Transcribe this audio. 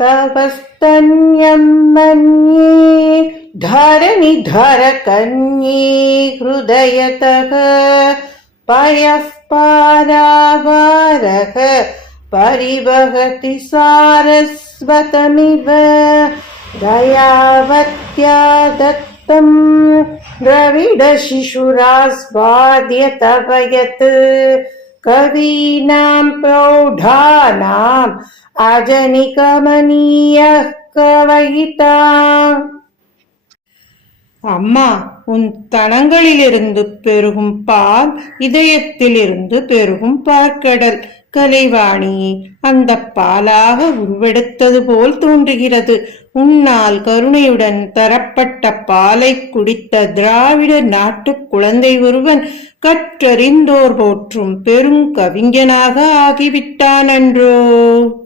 तवस्तन्यं मन्ये धरणिधरकन्ये हृदयतः पयः पारावारः परिवहति सारस्वतमिव दयावत्या दत्तं द्रविडशिशुरास्वाद्य तव यत् कवीनां प्रौढानाम् अजनिकमनीयः कवयिता. அம்மா, உன் தனங்களிலிருந்து பெருகும் பால் இதயத்திலிருந்து பெருகும் பார்க்கடல். கலைவாணி அந்த பாலாக உருவெடுத்தது போல் தோன்றுகிறது. உன்னால் கருணையுடன் தரப்பட்ட பாலை குடித்த திராவிட நாட்டு குழந்தை ஒருவன் கற்றறிந்தோர் போற்றும் பெரும் கவிஞனாக ஆகிவிட்டான் அன்றோ.